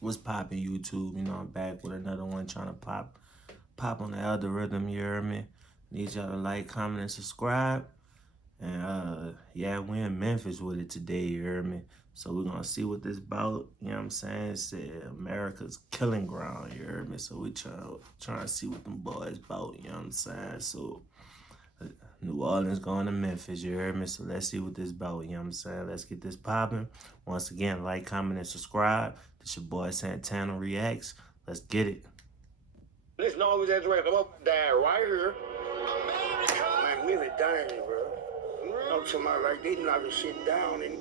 What's poppin' YouTube? You know, I'm back with another one trying to pop on the algorithm, you hear me? Need y'all to like, comment, and subscribe. And yeah, we in Memphis with it today, you hear me? So we're gonna see what this about, you know what I'm saying? It said America's killing ground, you hear me? So we trying to see what them boys about, you know what I'm saying? So New Orleans going to Memphis, you heard me? So let's see what this about, you know what I'm saying? Let's get this popping. Once again, like, comment, and subscribe. This your boy Santana Reacts. Let's get it. Listen, always that way. Come up, down right here. Man, really dying, bro. I'm talking about like they knocking shit down and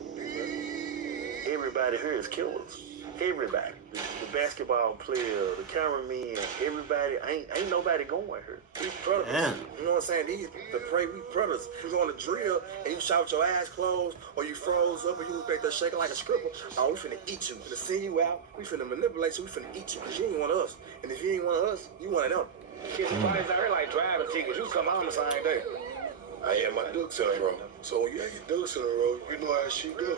everybody here is killers. Everybody. The basketball player, the cameraman, everybody. Ain't nobody going here. These predators. Damn. You know what I'm saying? The prey, we predators. You go on the drill and you shot with your eyes closed or you froze up or you was back there shaking like a stripper. Oh, we finna eat you. To send you out, we finna manipulate you, we finna eat you. Because you ain't one of us. And if you ain't one of us, you one of them. Kids and bodies out here like driving tickets. You come home the same day. I had my ducks in a row. So when you have your ducks in a row, you know how she do.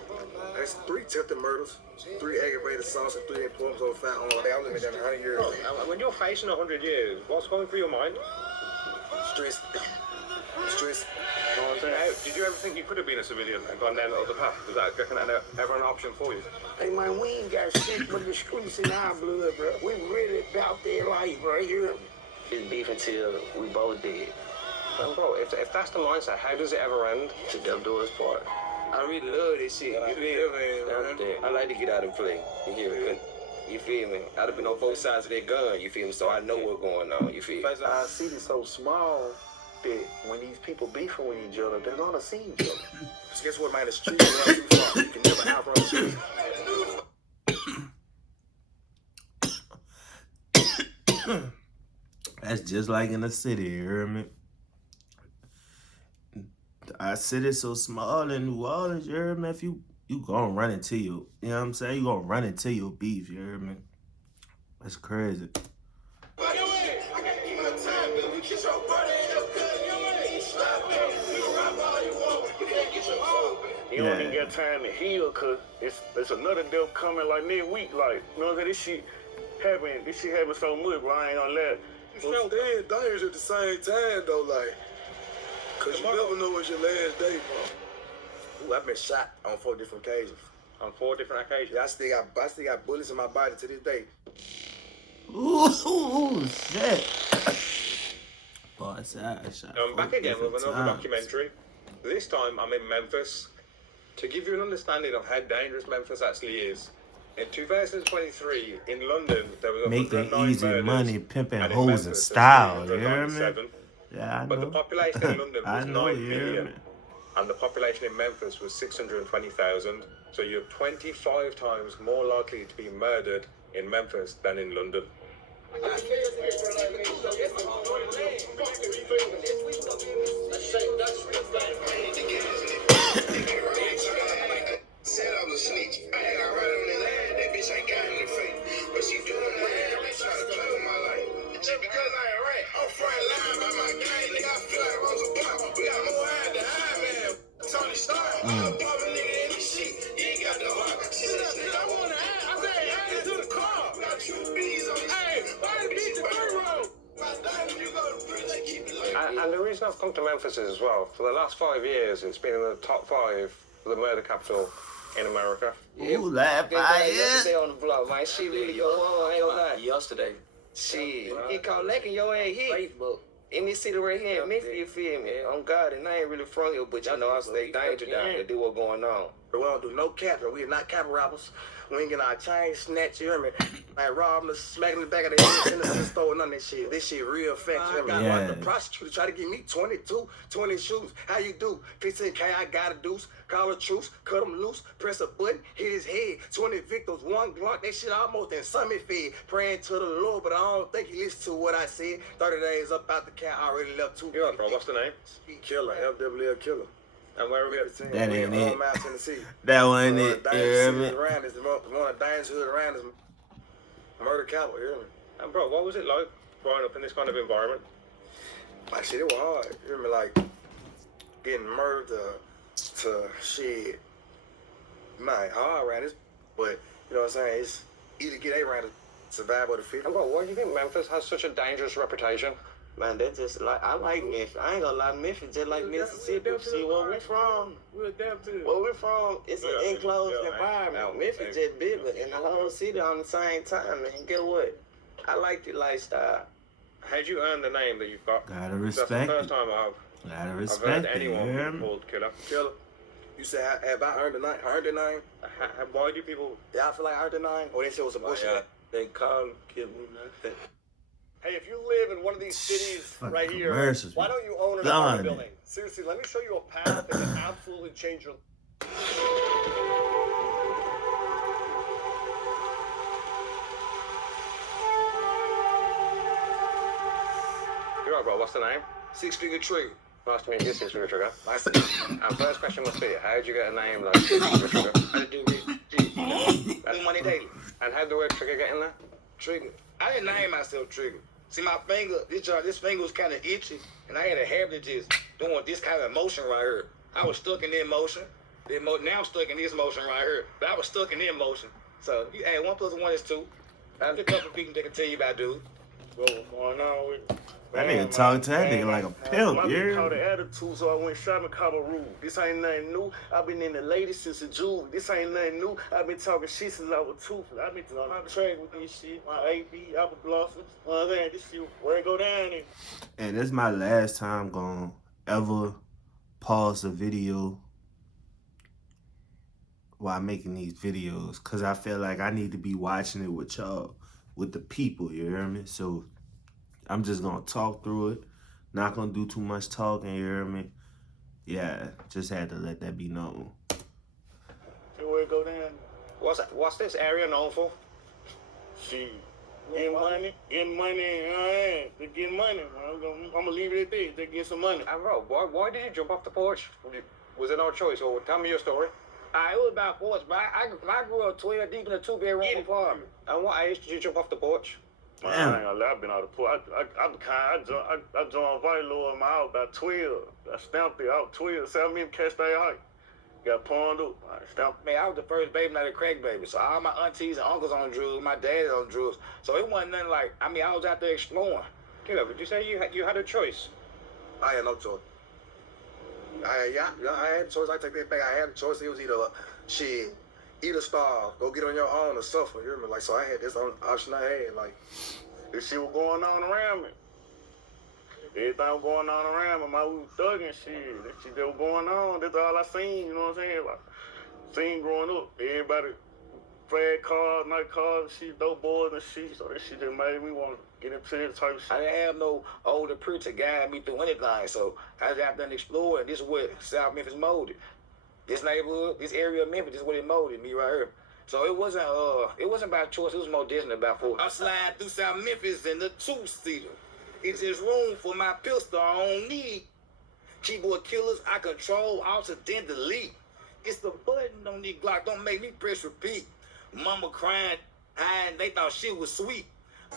That's 3 attempted murders, 3 aggravated assaults, and 3 employments over 5 on. I was living down 100 years. When you're facing 100 years, what's going through your mind? Stress. Stress. You know what I'm saying? Did you ever think you could have been a civilian and gone down the other path? Was that ever an option for you? Hey man, we ain't got shit but the streets in our blood, bro. We really about that life, bro. You it's beef until we both dead. And bro, if that's the mindset, how does it ever end? To death do us part. I really love this shit. You feel me? I like to get out and play. You hear me? You feel me? I'd have been on both sides of that gun, you feel me? So I know what's going on, you feel me? Our city's so small that when these people beefing with each other, they're gonna see each other. So guess what, man? The street is run too far. You can never outrun the street. That's just like in the city, you hear me? Our city's so small in New Orleans, you hear me? If you gonna run into you know what I'm saying? You gonna run into your beef, you hear me? That's crazy. You don't even get time to heal, cause it's another death coming like next week, like, you know what I'm saying? This shit happen so much, bro, I ain't gonna let. You feel dead dangerous at the same time, though, like, cause you never know what's your last day, bro. Ooh, I've been shot on 4 different occasions. On 4 different occasions? Yeah, I still got bullets in my body to this day. Ooh, shit. Boy, I shot I'm back again with another documentary. This time I'm in Memphis. To give you an understanding of how dangerous Memphis actually is, in 2023 in London there was making 109 easy murders, money, pimping and in hoes in Memphis style, there's you hear me? 397. Yeah, I know. But the population in London was 9 million, me? and the population in Memphis was 620,000. So you're 25 times more likely to be murdered in Memphis than in London. Said I was a snitch. I had got right on his ass. That bitch ain't got in the face. But she doing right. They try to play with my life. Just because I ain't right. I'm front line by my gang. Nigga, I feel like Rosa Parks. We got more high than high, man. Tony Stark. I'm a pop a nigga in the shit. You ain't got the heart. She said, shit, I want to add. I said, add it to the car. Got 2 B's on you. Hey, why the bitch the dirt road? And the reason I've come to Memphis is as well, for the last 5 years, it's been in the top 5 for the murder capital in America. Ooh, laugh, yesterday on the block, man. She really go on, I ain't gonna lie. Yesterday. Shit, get caught lacking your ass hit. Facebook. In this city right here in Memphis, you feel me? On God, and I ain't really from here, but you know I stay danger down here, do what's going on. We don't do no capping. We are not cap robbers. We ain't getting our chain snatched, you hear me? Like rob them, smack them in the back of the head, send us to the store, none of that shit. This shit real facts, you hear me? Yeah. The prosecutor try to give me 22, 20 shooters. How you do? 15K, I got a deuce. Call a truce, cut him loose, press a button, hit his head. 20 victims, 1 Glock, that shit almost in summit fed. Praying to the Lord, but I don't think he listened to what I said. 30 days up out the cat, I already left 2. Yeah, bro, what's the name? Killer, FWL Killer. And where are we at? That ain't it. Tennessee. That wasn't it, you hear me? Around is one of the dangerous hood around is murder capital, you hear me? And bro, what was it like growing up in this kind of environment? Like shit, it was hard. You hear me? Like getting murdered to shit. Man, hard around this, but you know what I'm saying? Either get A-Rand to survive or the fit. Bro, why do you think Memphis has such a dangerous reputation? Man, that's just like, I like Memphis. I ain't gonna lie, Memphis just like Mississippi. See, where we from? We'll adapt to it. Where we from, it's an enclosed environment. Memphis just bigger, and the whole city on the same time, man. Get what? I like the lifestyle. How'd you earn the name that you've got? Gotta That's the respect first it. time Gotta I've respect heard it. anyone You hear be me? called killer. Killer. You say, have I earned the name? Earned the name? Why do people... Yeah, I feel like I earned the name. Or they said it was a bullshit. They call him, kill me, man. Hey, if you live in one of these cities Fucking right here, commercials, why don't you own an done apartment it. building? Seriously, let me show you a path that can absolutely change your... You're right, bro. What's the name? Six-Figure Trigger. Nice to meet you, Sister Trigger. Nice to And first question must be, how did you get a name like Sister Trigger? I do it. Do money daily. And how did the word Trigger get in there? Trigger. I didn't name myself Trigger. See, my finger, this finger was kind of itchy, and I had a habit of just doing this kind of motion right here. I was stuck in the motion. Now I'm stuck in this motion right here, but I was stuck in the motion. So, hey, 1 + 1 is 2. There's a couple people that can tell you about dude. What's going on with... That nigga talking to that nigga like a pimp, My yeah. called the attitude, so I went shopping Cabaroo. This ain't nothing new. I've been in the ladies since the June. This ain't nothing new. I've been talking shit since I was 2. I've been on the track with this shit. My AB, apple blossoms. This shit, where it go down there. And this is my last time gonna ever pause a video while making these videos, cause I feel like I need to be watching it with y'all, with the people, you hear me? So I'm just gonna talk through it, not gonna do too much talking, you hear me? Yeah, just had to let that be known. See where it go down. What's this area known for? Shit. Get money, to get money. I'm gonna leave it at this, to get some money. And bro, why did you jump off the porch? Was there no choice? Or tell me your story. It was about porch, but I grew up 12 deep in a 2-bedroom apartment. And what age did you jump off the porch? Damn. I ain't gonna lie, I've been out of the porch. I joined volleyball in my house about 12. I stamped it out 12. 7 minutes catch that height. Got pawned up. I stamped. Man, I was the first baby, not a crack baby. So all my aunties and uncles on drugs, my dad on drugs. So it wasn't nothing like, I was out there exploring. Did you say you had a choice? I had no choice. I had a choice. I take that back. I had a choice. It was either starve, go get on your own, or suffer. You hear me? Like, so I had this option I had. Like, This shit was going on around me. Everything was going on around me. We was thugging shit. That shit that was going on. That's all I seen, you know what I'm saying? Like, seen growing up. Everybody, fast cars, night cars, and shit, dope boys and shit. So that shit just made me want to get into that type of shit. I didn't have no older priest to guide me through anything. So I just out there and explored. This is what South Memphis molded. This neighborhood, this area of Memphis, this is what it molded me right here. So it wasn't about choice. It was more distant about force. I'm sliding through South Memphis in the 2-seater. It's just room for my pistol. I don't need keyboard killers. I control, alt, then delete. It's the button on the Glock. Don't make me press repeat. Mama crying, and they thought shit was sweet.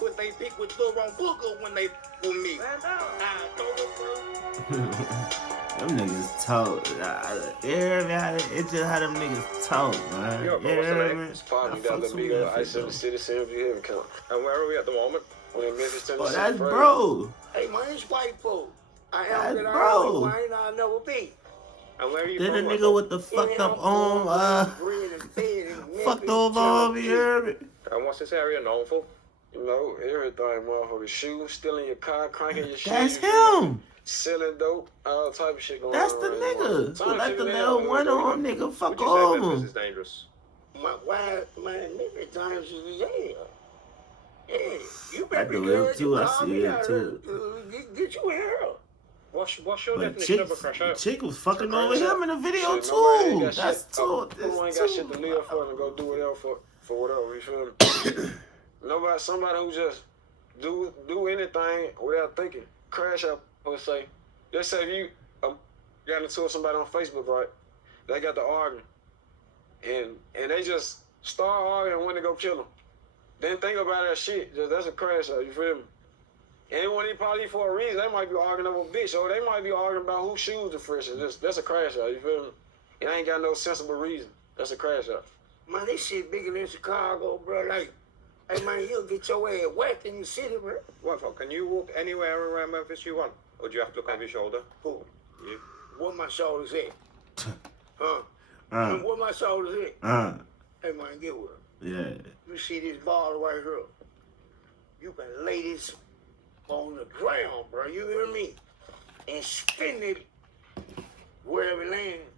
But they pick with the wrong booger when they with me. Them niggas talk. It's just how them niggas talk, man. Yo, bro, what's the Yeah, name? man. It's Party I down fucks the with big that ice shit, in the though. city, center here. And where are we at the moment? We're in Memphis, Tennessee. Oh, that's Friday. bro. Hey, man, it's white folk. I That's am that I bro. ain't I never be. And where are you Then the from? nigga with the fucked up arm, fucked over arm, you hear me? And what's this area known for? You know, everything, motherfucker. Shoes, stealing your car, cranking your shit. That's him. Selling dope, all type of shit going That's on. the around nigga. Some Who let shit the in little there, one you know, arm nigga fuck Would you say over Memphis him? is dangerous? Why, man, nigga times is hell. Hey, you I better do be it good. too. You I call see me it out too. here. Get you here. What's your But definition of a crash chick, out? chick was fucking Crash over out? him in the video Shit, nobody ain't too. got That's shit. too. People ain't got shit to live for and go do whatever for whatever. You feel me? Somebody who just do anything without thinking. Crash out, I would say. Let's say if you got into somebody on Facebook, right? They got to arguing, and they just start arguing when they go kill them. Then think about that shit. That's a crash out. You feel me? Anyone probably for a reason. They might be arguing over a bitch, or they might be arguing about whose shoes the freshest. That's a crash out. You feel me? It ain't got no sensible reason. That's a crash out. Man, this shit bigger than Chicago, bro. Like, Hey man, you'll get your ass whacked in the city, bro. What for? Can you walk anywhere around Memphis you want? Or do you have to look over your shoulder? Who? You. What my shoulders at? Huh? What my shoulders at? Hey man, get with it. Yeah. You see this ball right here? You can lay this on the ground, bro. You hear me? And spin it wherever it lands.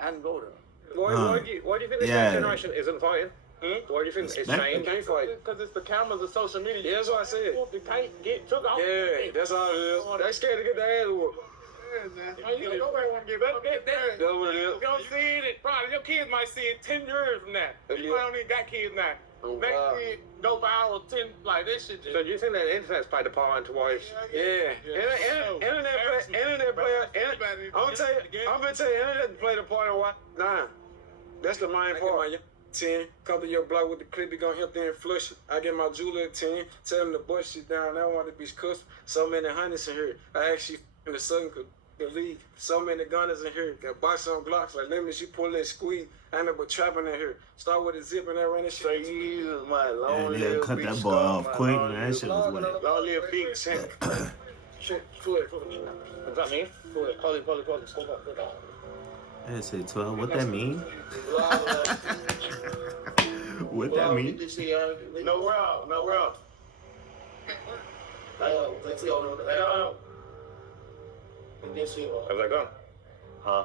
I can go there. Why do you think this Yeah. generation isn't fighting? Why do you think it's Respect changed? Can't fight. Because it's the cameras of social media. Yeah, that's what I said. You can't get took off. Yeah, that's all it is. They scared to get their ass whooped. Nobody want to give up. That's what it is. You don't see it, probably your kids might see it 10 years from now. You don't even got kids now. Oh, Next wow. kid go viral 10, like this shit just. So do you think that the internet's played a part into why it's... Yeah. Internet player. I'm gonna tell you, internet played a part in why. Nah, that's the main part. 10, come to your block with the clip, you gonna hit there and flush it. I get my jeweler at 10, tell him to bust shit down. I want to be cussed. So many hundreds in here. I actually in the Southern League. So many gunners in here. Got box on blocks. Like literally, she pull and squeeze. I end up with trapping in here. Start with a zip and that ran that shit. Jesus, my And long they live cut big that boy skull, off my quick, long man. That live- shit was wet. Long live big shank. What's that mean? Call it. I said 12. What that mean? What that mean? No route. Let's go. How's that going? Huh?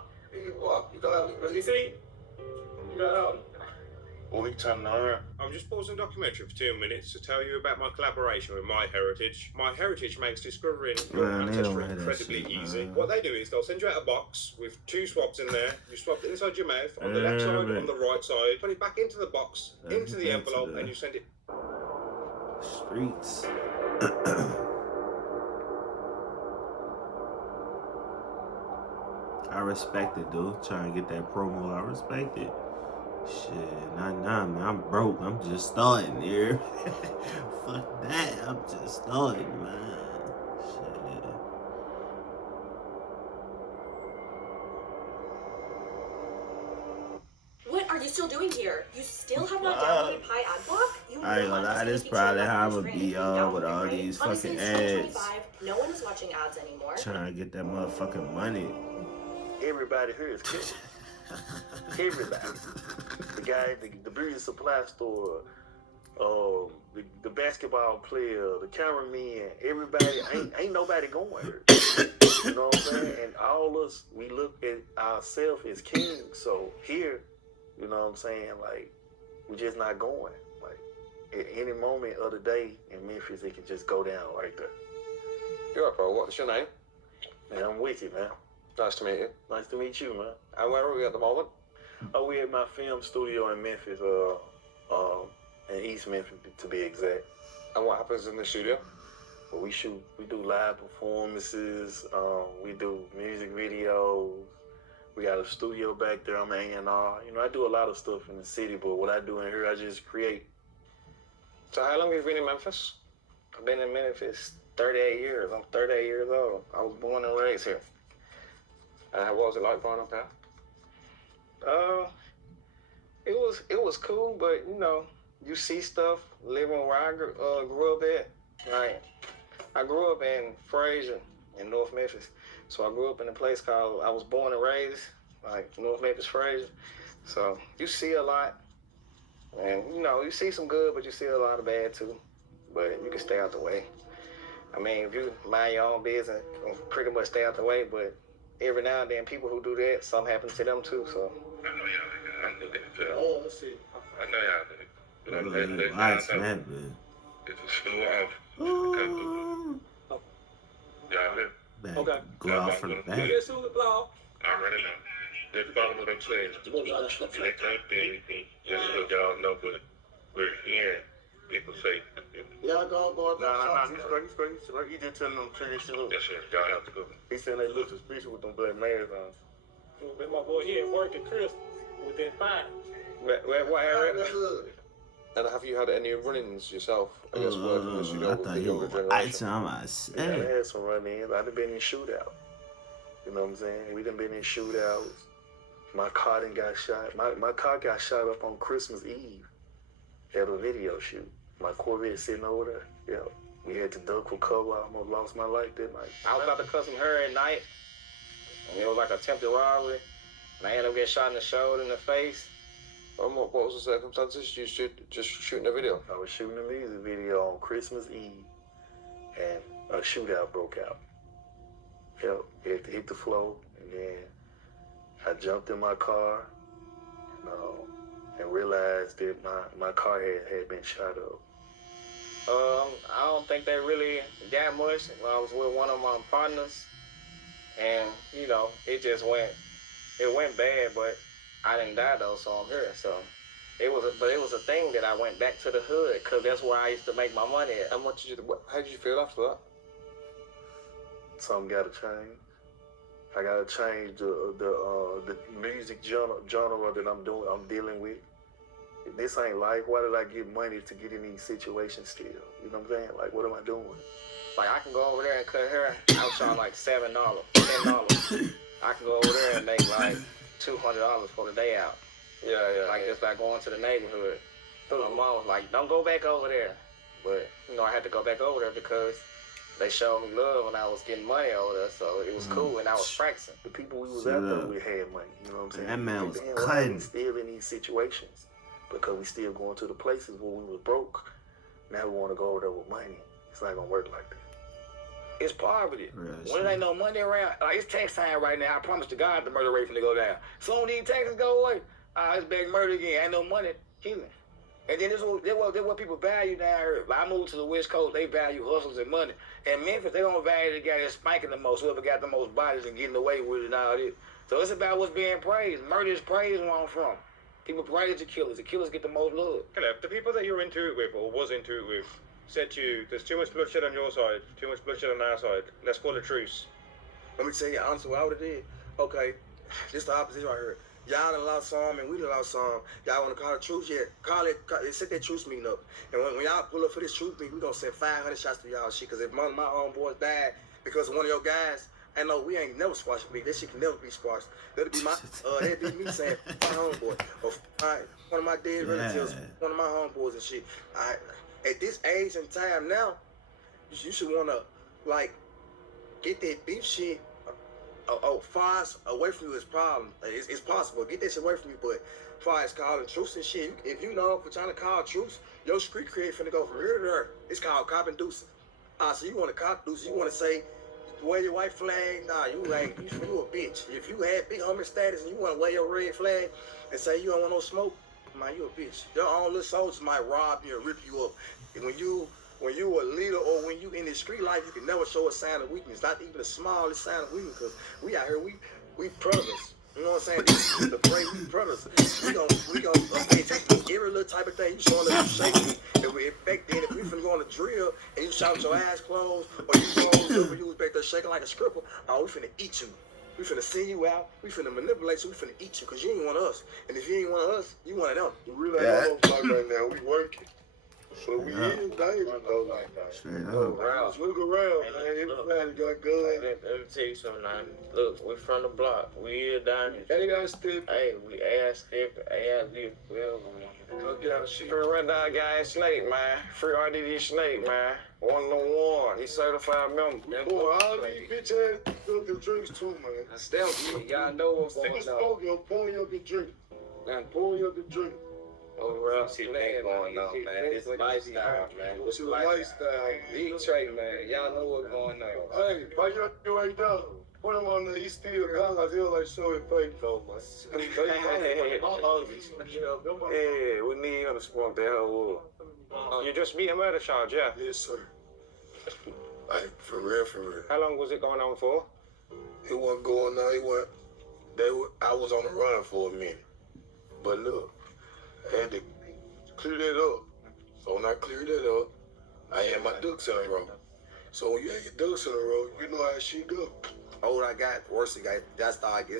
You see? You got out. I'm just pausing the documentary for 2 minutes to tell you about my collaboration with My Heritage. My Heritage makes discovering your Man, they ancestry don't have that incredibly shit, easy. man. What they do is they'll send you out a box with 2 swabs in there. You swab it inside your mouth, on the left Yeah, side, but- on the right side. Put it back into the box, into the That's envelope, the- and you send it. Streets. I respect it, dude. Trying to get that promo. I respect it. Shit, nah, man. I'm broke. I'm just starting here. Fuck that. I'm just starting, man. Shit. What are you still doing here? You still have not Wow. downloaded Pi Adblock? You I ain't gonna lie, this probably how I'ma be, y'all, with all right? these Honestly, fucking it's ads. 2025. No one is watching ads anymore. Trying to get that motherfucking money. Everybody here is killed. Everybody. The guy, the beauty supply store, the basketball player, the cameraman, everybody, ain't nobody going here. You know what I'm saying? And all us, we look at ourselves as kings. So here, you know what I'm saying? Like, we just not going. Like, at any moment of the day in Memphis, it can just go down right there. You're up, bro. What's your name? Man, I'm with you, man. Nice to meet you. Nice to meet you, man. And where are we at the moment? Oh, we at my film studio in Memphis, in East Memphis to be exact. And what happens in the studio? But we do live performances, we do music videos. We got a studio back there. I'm an A&R. You know, I do a lot of stuff in the city, but what I do in here, I just create. So how long have you been in Memphis? I've been in Memphis 38 years. I'm 38 years old. I was born and raised here. What was it like growing up here? It was cool, but you know, you see stuff living where I grew up at. Like, I grew up in Fraser in North Memphis. So I grew up in a place called, I was born and raised, like North Memphis, Fraser. So you see a lot. And you know, you see some good, but you see a lot of bad too. But you can stay out the way. I mean, if you mind your own business, you can pretty much stay out the way, but every now and then people who do that, something happens to them too, so. I know y'all. I know that. Oh, let's see. I know y'all. Watch that, man. It's a slow off. Ooh. Y'all live. Back, Okay. go out from the back. Yes, who the blow? I already know. They're following what I'm saying. They can't be anything. Just so y'all know, but we're hearing people say. Y'all go. Nah, he's straight. He just telling them to finish it up. Yes, sir. Y'all have to go. He saying they look suspicious with them black masks on. My boy here working Chris with that fine. What area? And have you had any run-ins yourself? I guess working in the studio I with thought the you younger were generation. I Yeah, I said. had some run-ins. I done been in shootout. You know what I'm saying? We done been in shootouts. My car done got shot. My car got shot up on Christmas Eve at a video shoot. My Corvette sitting over there. Yeah. We had to duck for cover. I almost lost my life that night. I was about to cut some hair at night, and it was like attempted robbery. And I ended up getting shot in the shoulder, in the face. What was the circumstances? You just shooting a video? I was shooting a music video on Christmas Eve, and a shootout broke out. Yep, it hit the floor, and then I jumped in my car, and realized that my car had been shot up. I don't think they really that much. I was with one of my partners, and it went bad, but I didn't die though, so I'm here. So it was a thing that I went back to the hood because that's where I used to make my money at. How did you feel after that? Something got to change. I got to change the music genre that I'm dealing with. If this ain't life, why did I get money to get in these situations still? You know what I'm saying? Like, what am I doing? Like, I can go over there and cut hair. I was charging like $7, $10. I can go over there and make like $200 for the day out. Yeah. Like, just by going to the neighborhood. So my mom was like, don't go back over there. But, I had to go back over there because they showed me love when I was getting money over there. So it was cool, and I was practicing. The people we was after, we had money. You know what I'm saying? That man was Why cutting. we still in these situations? Because we still going to the places where we was broke. Now we want to go over there with money. It's not going to work like that. It's poverty. Right, When there ain't no money around, like it's tax time right now. I promise to God the murder rate finna go down. Soon these taxes go away. It's back murder again. Ain't no money. Killing. And then this what people value down here. I moved to the West Coast. They value hustles and money. In Memphis, they don't value the guy that's spanking the most, whoever got the most bodies and getting away with it and all this. So it's about what's being praised. Murder is praised where I'm from. People praise the killers. The killers get the most love. Caleb, the people that you're into it with, or was into it with, said to you, there's too much bloodshed on your side, too much bloodshed on our side. Let's call a truce. Let me tell you honestly what I would have did. Okay, this the opposition right here. Y'all done lost some and we done lost some. Y'all want to call a truce? Yeah, set that truce meeting up. And when y'all pull up for this truce meeting, we gonna send 500 shots to y'all shit. Cause if one of my homeboys died because of one of your guys, I know we ain't never squashed me. That shit can never be squashed. That'll be that'd be me saying my homeboy or one of my dead relatives, one of my homeboys and shit. At this age and time now, you should wanna get that beef shit far as away from you is problem. It's possible. Get that shit away from you, but far as calling truce and shit, if you know for trying to call truce, your street cred finna go from here to there. It's called cop inducing. So you want to cop induce, you want to say, wear your white flag? Nah, you a bitch. If you had big homie status and you want to wear your red flag and say you don't want no smoke, man, you a bitch. Your own little soldiers might rob you and rip you up. And when you a leader or when you in the street life, you can never show a sign of weakness, not even the smallest sign of weakness, because we out here, we brothers. You know what I'm saying? This is the break, we brothers. We gonna take every little type of thing you showing us, you shaking. If back then, if we finna go on a drill and you shout your eyes closed, or you closed up and you was back there shaking like a stripper, we finna eat you. We finna send you out. We finna manipulate you. We finna eat you, because you ain't want us. And if you ain't want us, you want them. We really ain't on block right now. We working. So we in danger though. Straight up. Look around, man. Everybody got guns. Let me tell you something, man. Look, we from the block. We here down here. They got step. Hey, we ass step, ass lift. Well, Go get out shit. Free rundown guy in Snake, man. Free RDD Snake, man. 101. He certified member. Boy, all these bitch ass fucking drinks too, man. Stealth, y'all know what's going Niggas on. smoking, pour you up the drink. Man, pour you up the drink. Overall, shit ain't going on, man. It's a lifestyle, man. What's your lifestyle? Detroit, man. Y'all know what's going on. Hey, why you ain't down? Put him on there, he still got I feel like showing fake though, man. Yeah, we need him to smoke that whole wood. You just beat him murder charge, yeah? Yes, sir. Like, for real, for real. How long was it going on for? It wasn't going on, I was on the run for a minute. But look, I had to clear that up. So when I cleared that up, I had my ducks in a row. So when you have your ducks in a row, you know how shit go. Older I got, worse it got. That's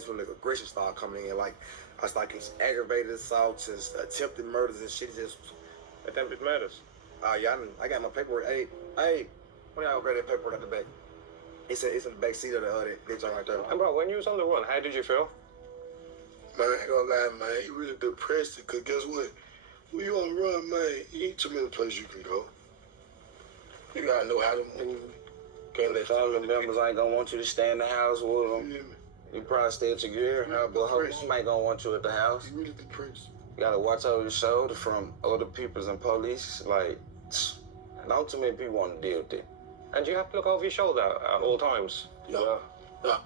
when the aggression started coming in. Like, I started getting aggravated assaults and attempted murders and shit. Just Attempted murders. yeah, I got my paperwork. Hey, when y'all grab that paperwork at the back? It's in the back seat of that joint right there. And bro, when you was on the run, how did you feel? Man, I ain't gonna lie, man, he really depressed it, cause guess what? When you on the run, man, you ain't too many places you can go. You gotta know how to move. Can't let Family members ain't gonna want you to stay in the house with them. you hear me? You probably stay at your gear house, but home ain't gonna want you at the house. You really the prince. You gotta watch over your shoulder from other peoples and police. Like, not too many people want to deal with it. And you have to look over your shoulder at all times. Yeah. Yeah.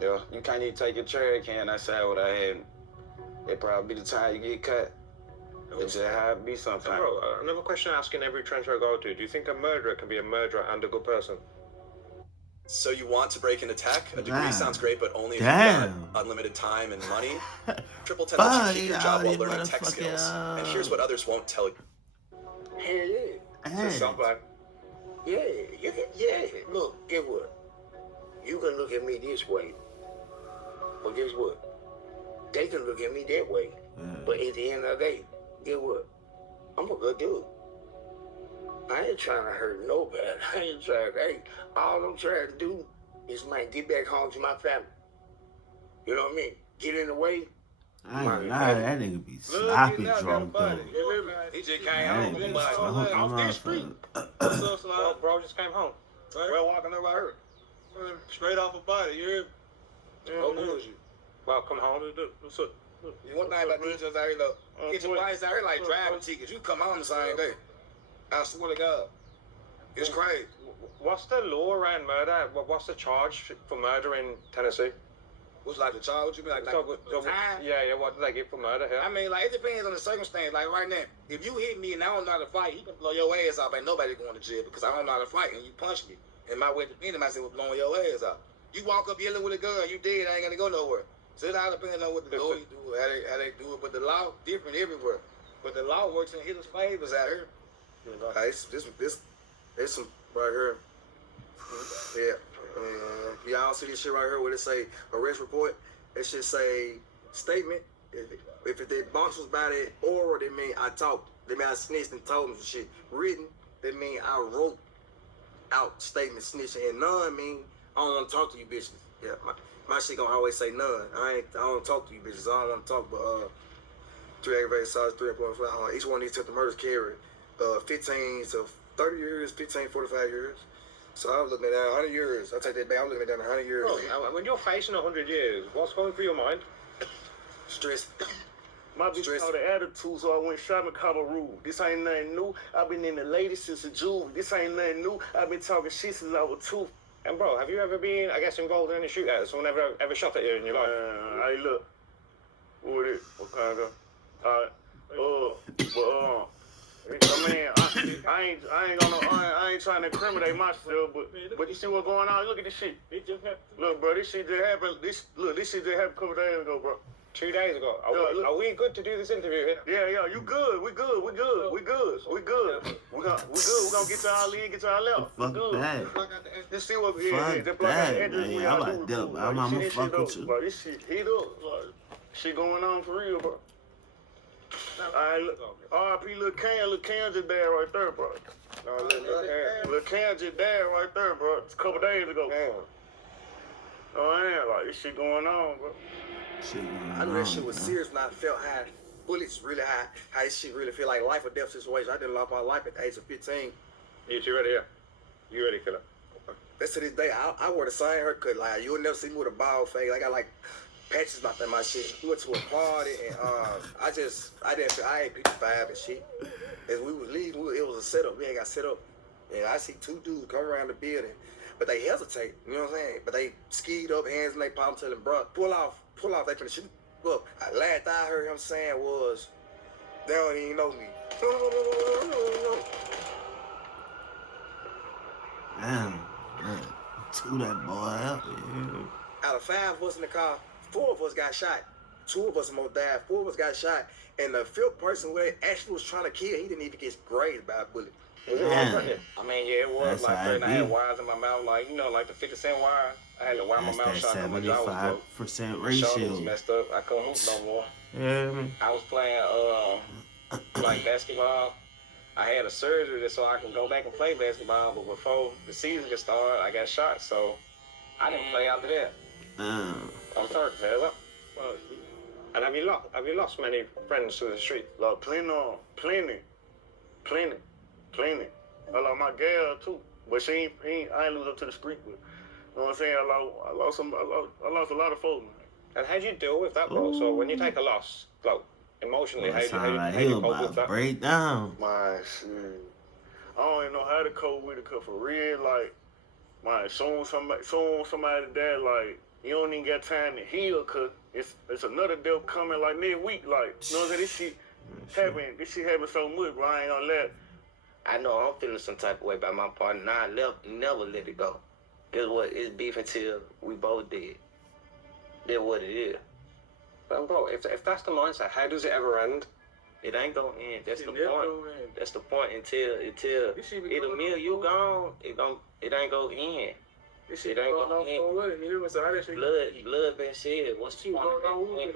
Yeah, you can't even take your trash can outside without having. It probably be the time you get cut. It's just how it be sometimes. Bro, another question I ask in every trench I go to. Do you think a murderer can be a murderer and a good person? So you want to break into tech? A degree Damn. sounds great, but only if Damn. you've got unlimited time and money. Triple 10 Fuck, lets you keep your y'all, job while these learning tech skills. motherfucking, And here's what others won't tell you. Hell yeah. Hey. Somebody. Yeah, you can, yeah. Look, guess what? You can look at me this way, but guess what? They can look at me that way. But at the end of the day, guess what? I'm a good dude. I ain't trying to hurt nobody. I ain't trying to, hey, all I'm trying to do is, man, get back home to my family. You know what I mean? Get in the way. I ain't lie, that nigga be sloppy drunk though. He just came That home nigga from be drunk, Off I'm this street. not Oh, bro just came home. Bro walking up right here. Straight off a body, you hear me? Oh, bullshit. Welcome home. What's up? One thing about these just out here, though, get your bodies out here like driving tickets. You come home the same day. I swear to God. It's crazy. What's the law around murder? What's the charge for murder in Tennessee? What's like the charge? You mean like time? Yeah, what do they get for murder here? I mean, like, it depends on the circumstance. Like, right now, if you hit me and I don't know how to fight, you can blow your ass off. Ain't nobody going to jail because I don't know how to fight and you punch me. And my way to defend myself was blowing your ass off. You walk up yelling with a gun, you dead, I ain't going to go nowhere. So it all depends on what the lawyer do, how they do it. But the law different everywhere. But the law works in hitter's favors out here. This some right here. Yeah. Y'all see this shit right here where it say arrest report? It should say statement. If the box was about it oral, that mean I talked. That mean I snitched and told them some shit. Written, that mean I wrote out statement snitching. And none mean I don't want to talk to you bitches. Yeah, my shit gonna always say none. I don't talk to you bitches. I don't want to talk, but 3 aggravated assaults, 3.5. Each one of these attempted murders carry 15 to 30 years, 15, 45 years. So I was looking at that 100 years. I take that back. I'm looking at that 100 years. Bro, when you're facing 100 years, what's going through your mind? Stress. My bitch called the attitude, so I went shopping Cameroon. This ain't nothing new. I've been in the ladies since a June. This ain't nothing new. I've been talking shit since I was 2. And bro, have you ever been, I guess, involved in any shootouts? Someone ever shot at you in your life? Hey, look. What it? What kind of? I mean, I ain't trying to incriminate myself, but you see what's going on? Look at this shit. Look, bro, this shit just happened. This shit just happened a couple days ago, bro. 2 days ago. Are we good to do this interview here? Yeah, you good. We good. We good. We gonna get y'all in, get y'all out. Fuck that. Let's see what Fuck that, man. I'ma fuck with you. Bro, this shit heat up. Like, shit going on for real, bro. R.I.P. Lil' Cam. Lil' Cam just died right there, bro. Lil' Cam just died right there, bro. It's a couple days ago. Oh, man, like, this shit going on, bro. I knew that shit was serious when I felt how bullets really high, how this shit really feel like life or death situation. I didn't lost my life at the age of 15. You ready here? You ready, killer? That's to this day. I wear the same haircut. Like, you'll never see me with a bald face. I got like patches about that my shit. We went to a party and I ain't 55 and shit. As we was leaving, it was a setup. We ain't got set up. And I see 2 dudes come around the building, but they hesitate. You know what I'm saying? But they skied up, hands in their palm, telling bro, pull off. They finna shoot. Look, last I heard him saying was, they don't even know me. No. Damn, man. Chew that boy up, man. Out of 5 of us in the car, 4 of us got shot. 2 of us almost died. 4 of us got shot. And the 5th person who actually was trying to kill, he didn't even get grazed by a bullet. Damn. I mean, yeah, it was That's like how it 39 be. wires in my mouth, like, you know, like the 50 cent wire. I had to wire my That's mouth that shut because my jaw was broke. 75% My shoulder was ratio. messed up. I couldn't hoop no more. Yeah, man. I was playing like basketball. I had a surgery so I can go back and play basketball, but before the season could start, I got shot, so I didn't play after that. I'm sorry, man. And have you lost many friends to the street? Like plenty. I lost my girl too, but I ain't lose up to the street. But you know what I'm saying? I lost a lot of folks. Man. And how do you deal with that, bro? So when you take a loss, like emotionally, how do you cope with that? Break down. My shit. I don't even know how to cope with it, cause for real, like, my soon somebody died, like, you don't even got time to heal, cause it's another death coming like next week, like, you know what I'm saying? This shit happened so much, bro. I ain't gonna let. I know I'm feeling some type of way about my partner. Now I never let it go. Guess what? It's beef until we both dead. That's what it is. But bro, if that's the mindset, how does it ever end? It ain't gonna end. That's the point. That's the point until it'll meal you gone. It ain't gonna end. This shit It ain't going gonna on end. for what? You know what's that shit? Blood been shed. What's the point?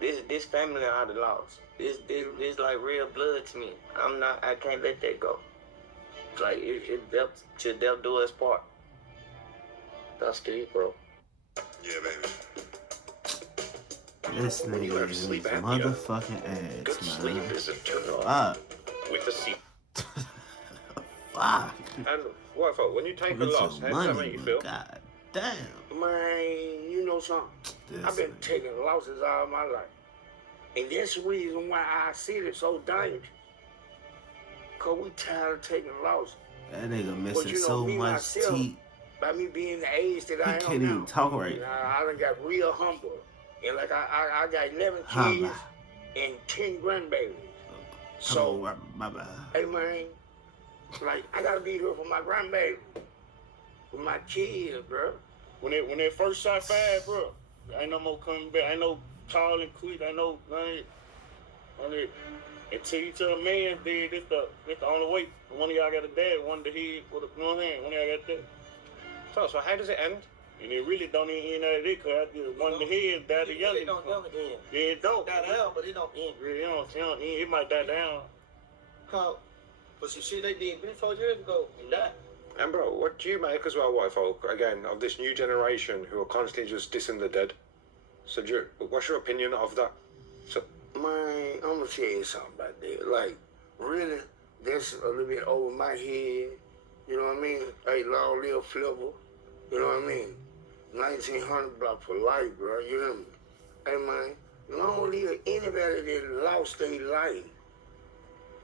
This family out of loss. This like real blood to me. I can't let that go. Like it death till death do us part. That's deep, bro. Yeah, baby. This nigga is motherfucking ass, Good sleep man. is a turn on. Fuck. With the seat. Fuck. And what, folks, when you take a loss, how does that make you feel? God damn. Man, you know something? I've been taking losses all my life. And that's the reason why I see it so dangerous. Because we tired of taking losses. That nigga missing But you know, so me much myself, teeth. by me being the age that I He am can't now, even talk right. I done got real humble. And like I got 11 kids and 10 grandbabies. So, hey man, like I gotta be here for my grandbaby, for my kids, bro. When they first shot 5, bro, ain't no more coming back. Ain't no tall and quick. Ain't no until you tell a man dead, this the only way. One of y'all got a dad, one the head, you know what I'm saying? One of y'all got that. So how does it end? And it really don't even end out of it, cause one of the head died the youngest. It don't ever end. Yeah, it don't. Die down, but it don't end. Really, it don't end. It might die down. But some shit they did 4 years ago and died. And bro, what do you make as well, white folk, again, of this new generation who are constantly just dissing the dead? So what's your opinion of that? So, Man, I'm gonna tell you something about that. Like, really, that's a little bit over my head. You know what I mean? Hey, long live Flipper. You know what I mean? 1900 block for life, bro. You hear me? Hey, man, long live anybody that lost their life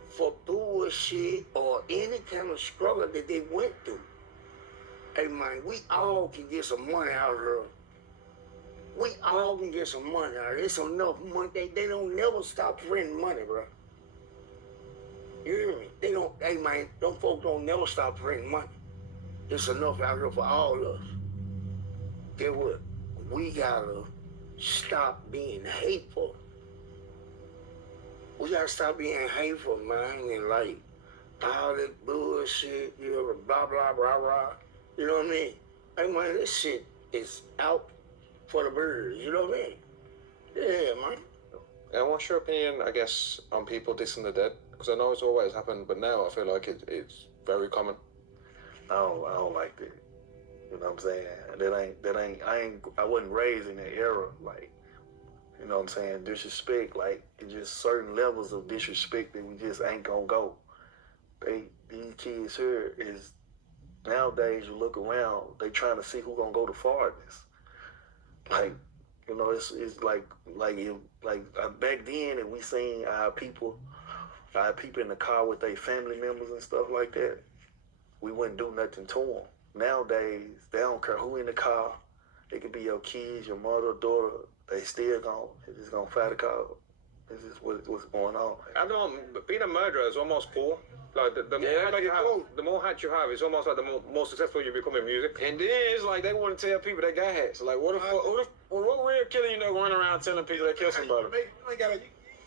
for bullshit or any kind of struggle that they went through. Hey, man, we all can get some money out of her. We all can get some money out of it. It's enough money. They don't never stop printing money, bro. You hear me? They don't, hey, man, them folks don't never stop printing money. It's enough out here for all of us. Get what? We gotta stop being hateful. We gotta stop being hateful, man, and like all that bullshit, you know, blah, blah, blah, blah. You know what I mean? Hey, man, this shit is out for the birds, you know what I mean? Yeah, man. and what's your opinion, I guess, on people dissing the dead? Because I know it's always happened, but now I feel like it's very common. I don't like that. You know what I'm saying? I wasn't raised in that era. Like, you know what I'm saying? Disrespect, like, it's just certain levels of disrespect that we just ain't gonna go. These kids here is, nowadays you look around, they trying to see who gonna go the farthest. Like, you know, it's like back then, and we seen our people in the car with their family members and stuff like that, we wouldn't do nothing to them. Nowadays, they don't care who in the car. It could be your kids, your mother, daughter. They still gonna fight the car. This is what's going on. I don't. Being a murderer is almost cool. Like the more hats you have, it's almost like the more successful you become in music. And then it's like they want to tell people they got hats. Like, what real killer you know going around telling people they killed somebody?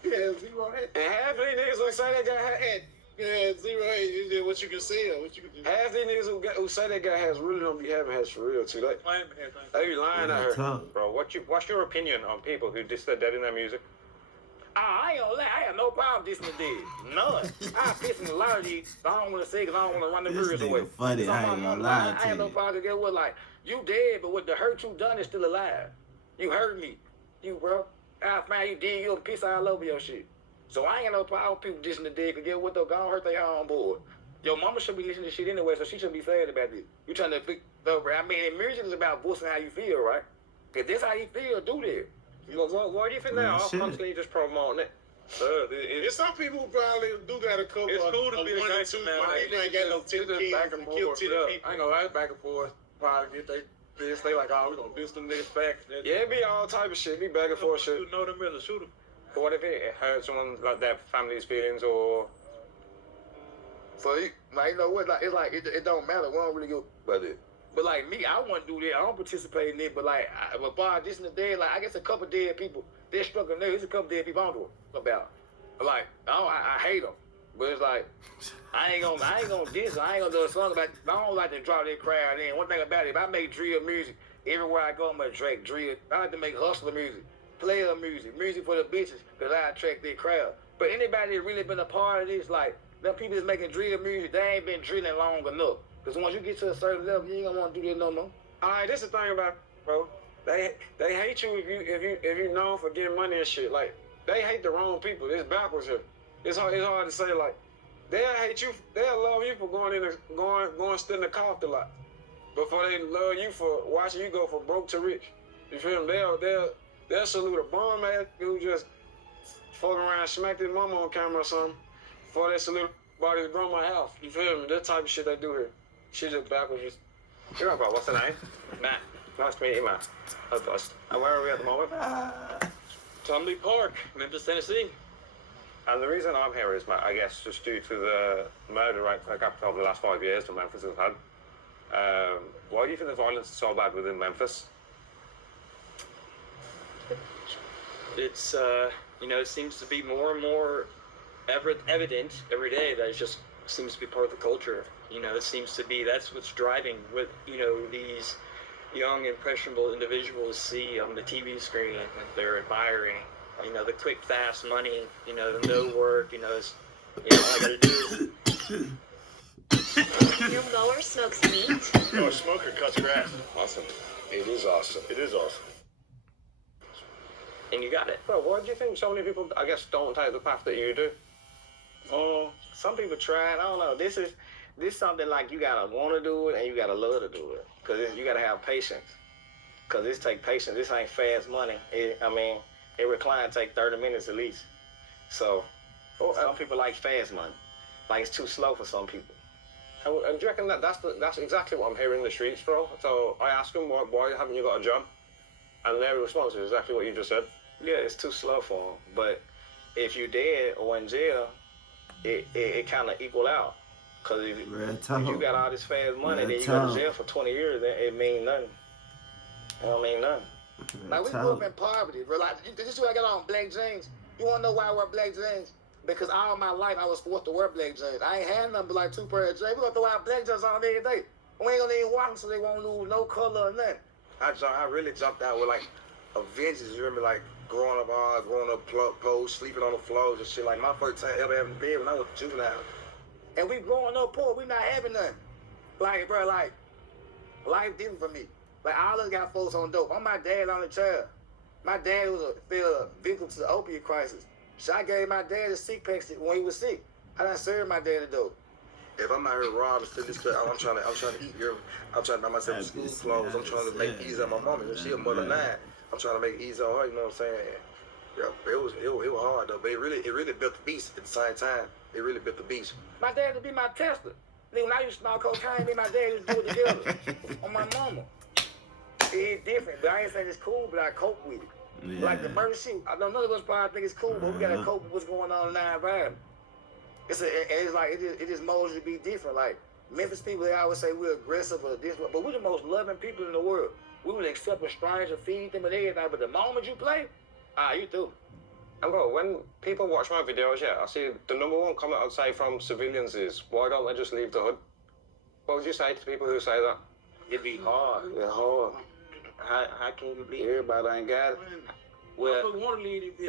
You have 0 hats. And half of these niggas who say they got hats, You have 0 hats. You did what you can sell. half these niggas who say they got hats really don't be having hats for real too. They be lying out here. Bro, what's your opinion on people who diss the dead in their music? I ain't gonna lie, I have no problem dissing the dead. None. I piss in a lot of these, but I don't want to say because I don't want to run the This birds away. nigga funny, I ain't gonna lie I to have no you. problem to get with, like, you dead, but what the hurt you done is still alive. You hurt me. You, bro. I find you dig you piss all over your shit. So I ain't got no problem with people dissing the dead, cause get what though, don't hurt their own board. Your mama should be listening to shit anyway, so she shouldn't be sad about this. You trying to fix I mean, music is about voicing how you feel, right? If that's how you feel, do that. Why do you think they are constantly just promoting it? There's some people who probably do got a couple. It's cool to be a one or gangster two. now. You ain't got no 10 kids back and kill forth. 10 I people. ain't gonna lie, back and forth. Probably get they like, oh, we gonna diss them niggas back. Yeah, it be all type of shit. Be back and forth shit. You know them in the shooter. But what if it hurts someone like their family's feelings or? So you know what? Like it don't matter. We don't really go about it. But like me, I wouldn't do that. I don't participate in it. But like, but by this and the dead, like I guess a couple dead people. They're struggling there. There's a couple dead people I don't know about. But like, I hate them. But it's like, I ain't gonna diss. I ain't gonna do a song about. I don't like to drop that crowd in. One thing about it, if I make drill music, everywhere I go, I'm gonna track drill. I like to make hustler music, player music, music for the bitches, cause I attract that crowd. But anybody that really been a part of this, like them people that's making drill music, they ain't been drilling long enough. Cause once you get to a certain level, you ain't gonna want to do that no more. Alright, this is the thing about bro. They hate you if you known for getting money and shit. Like they hate the wrong people. It's backwards here. It's hard to say. Like they'll hate you. They'll love you for going sit in the coffee a lot. Before they love you for watching you go from broke to rich. You feel me? They'll salute a bum ass who just fucking around, smacked his mama on camera or something. Before they salute bought his grandma house. You feel me? That type of shit they do here. Shit just backwards. You're right, bro. What's the name? Matt. Nice to meet you, Matt. And where are we at the moment? Tumley Park, Memphis, Tennessee. And the reason I'm here is, Matt, I guess, just due to the murder rate per capita over the last 5 years that Memphis has had. Why do you think the violence is so bad within Memphis? It's, it seems to be more and more evident every day that it just seems to be part of the culture. It seems to be, that's what's driving what, these young, impressionable individuals see on the TV screen and they're admiring. The quick, fast money, the no work, it's, all I gotta do is... Your mower smokes meat? No, a smoker cuts grass. Awesome. It is awesome. It is awesome. And you got it. Bro, why do you think so many people, I guess, don't take the path that you do? Some people try it. I don't know. This is something like you gotta want to do it and you gotta love to do it. Cause you gotta have patience. Cause this take patience. This ain't fast money. Every client take 30 minutes at least. So some people like fast money. Like it's too slow for some people. And do you reckon that's exactly what I'm hearing in the streets, bro? So I ask them, why haven't you got a job? And their response is exactly what you just said. Yeah, it's too slow for them. But if you dead or in jail, it kind of equal out. Cause if you got all this fast money, then you go to jail for 20 years, then it mean nothing. It don't mean nothing. Like we grew up in poverty, bro. Like this is what I got on black jeans. You wanna know why I wear black jeans? Because all my life I was forced to wear black jeans. I ain't had nothing but like 2 pairs of jeans. We gonna throw out black jeans on every day. We ain't gonna even wash them so they won't lose no color or nothing. I really jumped out with like a vengeance. You remember like growing up clothes, sleeping on the floors and shit. Like my first time ever having a bed when I was juvenile. And we growing up poor, we not having nothing. Like, bro, like, life different for me. Like, all of us got folks on dope. I'm my dad on the child. My dad was a victim to the opiate crisis. So I gave my dad a sick pack when he was sick. I done served my dad a dope. If I'm out here robbing, this I'm trying to eat here. I'm trying to buy myself school clothes. I'm trying to make it easy on my mama. She a mother 9. I'm trying to make it easy on her. You know what I'm saying? Yeah, it was hard though, but it really built the beast at the same time. It really built the beast. My dad would be my tester. Nigga, when I used to smell cocaine, me and my dad used to do it together on my mama. It's different, but I ain't saying it's cool, but I cope with it. Yeah. Like the murder shit, I know none of us probably think it's cool, but we gotta cope with what's going on in our environment. It's like it just molds to be different. Like Memphis people, they always say we're aggressive or this, but we're the most loving people in the world. We would accept a stranger, feed them and everything, but the moment you play, you through. And bro, when people watch my videos, I see the #1 comment I'd say from civilians is, why don't they just leave the hood? What would you say to people who say that? It'd be hard. It's hard. How can you leave? Everybody ain't got it. Well, want to leave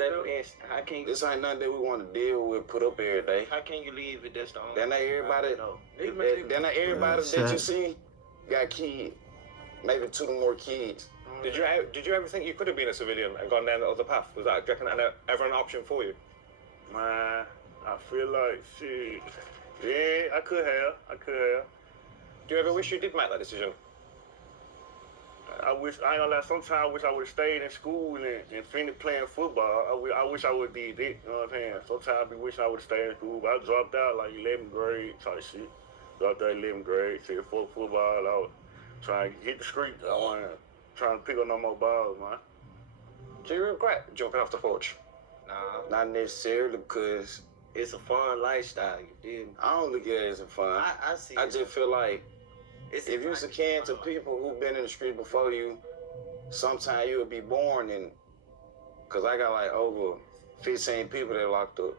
how can this ain't nothing that we want to deal with, put up every day. How can you leave if that's the only? Then everybody that you see got kids. Maybe 2 more kids. Did you ever think you could have been a civilian and gone down the other path? Was that, do you reckon, ever an option for you? Man, I feel like shit. Yeah, I could have. Do you ever wish you did make that decision? I ain't gonna lie, sometimes I wish I would have stayed in school and finished playing football. I wish I would have did it, you know what I'm saying? Sometimes I be wishing I would have stayed in school, but I dropped out like 11th grade type shit. Dropped out 11th grade, said fuck football. I was trying to hit the street. I wasn't trying to pick up no more balls, man. Do you regret jumping off the porch? Nah, not necessarily, because it's a fun lifestyle. You feel me? I don't look at it as a fun. I see. I just feel like It's if you're akin to people who've been in the street before you, sometimes you'll be born in. Cause I got like over 15 people that locked up.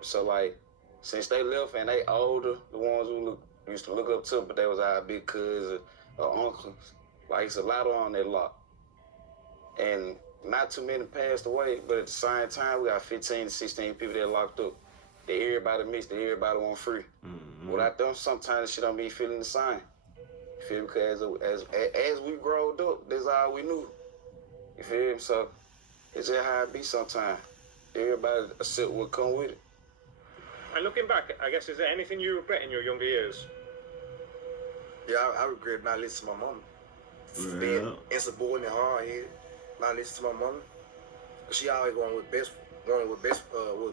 So like, since they left and they older, the ones who used to look up to, but they was our big cousins or uncles. Like it's a lot on that lock. And not too many passed away, but at the same time, we got 15 to 16 people that locked up. That everybody mixed, that everybody want free. Without them, sometimes shit don't be feeling the same. You feel me? Because as we growed up, that's all we knew. You feel me? So it's just how it be sometimes. Everybody accept what come with it. And looking back, I guess, is there anything you regret in your younger years? Yeah, I regret not listening to my mama. Being insubordinate, hard-headed, not listening to my mama. She always wanted what's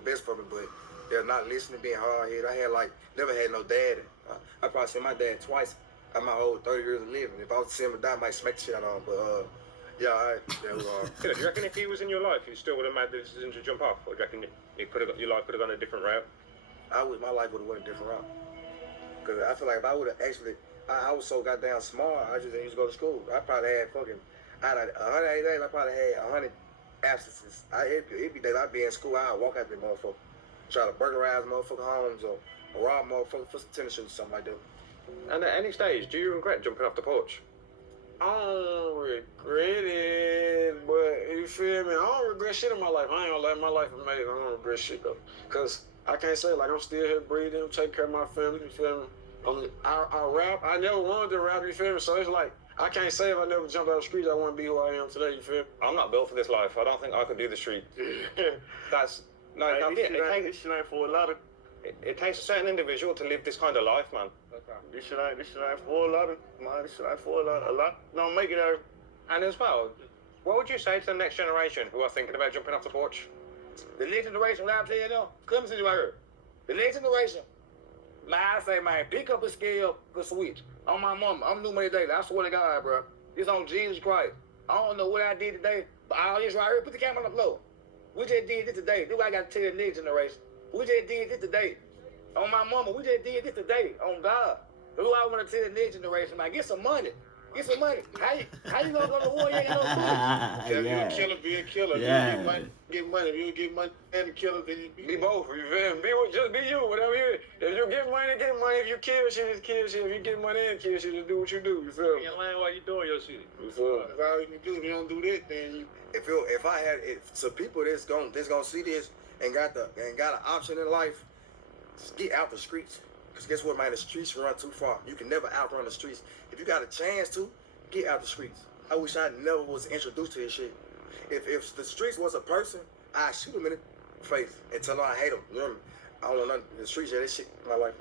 best for me, but they're not listening, being hard-headed. I had never had no dad. I probably seen my dad twice at my whole 30 years of living. If I was to see him die, I might smack the shit out of him. But yeah, all right. Yeah, Do you reckon if he was in your life, you still would have made the decision to jump off? Or do you reckon your life could have gone a different route? I wish my life would have went a different route. Because I feel like if I would have actually, I was so goddamn smart, I just used to go to school. I probably had out of 180 days, I probably had 100 absences. It'd be days I'd be in school, I'd walk out there motherfucker, try to burglarize motherfucker homes or rob motherfucker for some tennis shoes or something like that. And at any stage, do you regret jumping off the porch? I don't regret it, but you feel me? I don't regret shit in my life. I ain't gonna lie, my life is amazing. I don't regret shit though. Cause I can't say like I'm still here breathing, taking care of my family, you feel me? I rap, I never wanted to rap, you feel me? So it's like, I can't say if I never jumped out of the streets, I wouldn't be who I am today, you feel me? I'm not built for this life. I don't think I could do the street. That's, no, This shit ain't for a lot of... It takes a certain individual to live this kind of life, man. This shit ain't for a lot of... Man, this shit ain't for a lot. Don't make it out. And as well, what would you say to the next generation who are thinking about jumping off the porch? The next generation, what I'm telling you now, come see right here. The next generation, man, I say, man, pick up a scale, good switch. On my mama, I'm new money daily. I swear to God, bro. It's on Jesus Christ. I don't know what I did today, but all this right here, put the camera on the floor. We just did this today. This is what I got to tell the next generation. We just did this today. On my mama, we just did this today. On God. This is what I want to tell the next generation, man. Get some money. Get some money. How you gonna go to war? You ain't got no food. If you a killer, be a killer. Yeah. If you get money. If you get money and a killer, then you Be both. You feel me? just be you, whatever you. If you get money, get money. If you kill shit, just kill shit. If you get money and kill shit, just do what you do. You feel me? You land while you doing your shit. You feel me? If all you can do, if you don't do that, then you. If I had some people that's gonna see this and got an option in life, just get out the streets. Cause guess what, man? The streets run too far. You can never outrun the streets. If you got a chance to, get out the streets. I wish I never was introduced to this shit. If the streets was a person, I'd shoot him in the face and tell him I hate him. You know what I mean? I don't want nothing. The streets, yeah, this shit my life.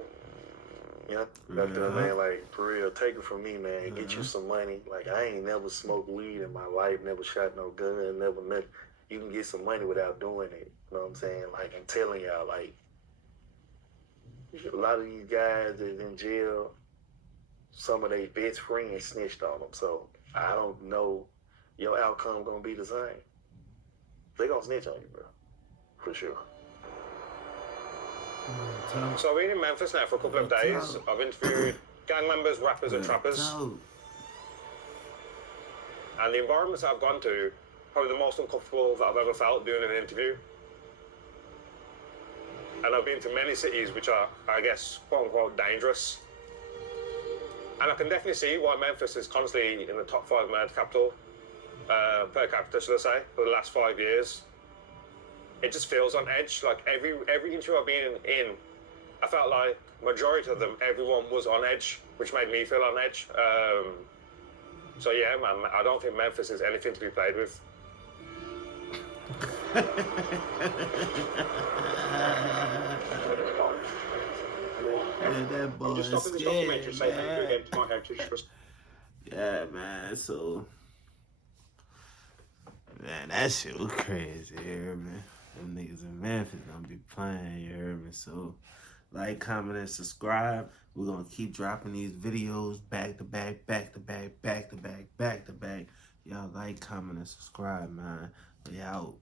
Yeah, back there, man, like, for real, take it from me, man. Get you some money. Like, I ain't never smoked weed in my life, never shot no gun, never nothing. You can get some money without doing it. You know what I'm saying? Like, I'm telling y'all, like, a lot of these guys that's in jail, some of their best friends snitched on them. So, I don't know your outcome gonna be the same. They gonna snitch on you, bro. For sure. So I've been in Memphis now for a couple of days. I've interviewed gang members, rappers and trappers. And the environments I've gone to, probably the most uncomfortable that I've ever felt doing an interview. And I've been to many cities which are, I guess, quote unquote, dangerous. And I can definitely see why Memphis is constantly in the top 5 murder capital, per capita, should I say, for the last 5 years. It just feels on edge. Like every interview I've been in, I felt like majority of them, everyone was on edge, which made me feel on edge. So yeah, man, I don't think Memphis is anything to be played with. Man, that boy Just is stopping this scared, documentary, say thank you man. again to my heritage. Yeah, man. So, man, that shit was crazy, you hear me? Them niggas in Memphis gonna be playing, you hear me? So, like, comment, and subscribe. We're gonna keep dropping these videos back to back, back to back, back to back, back to back. Y'all like, comment, and subscribe, man. We out.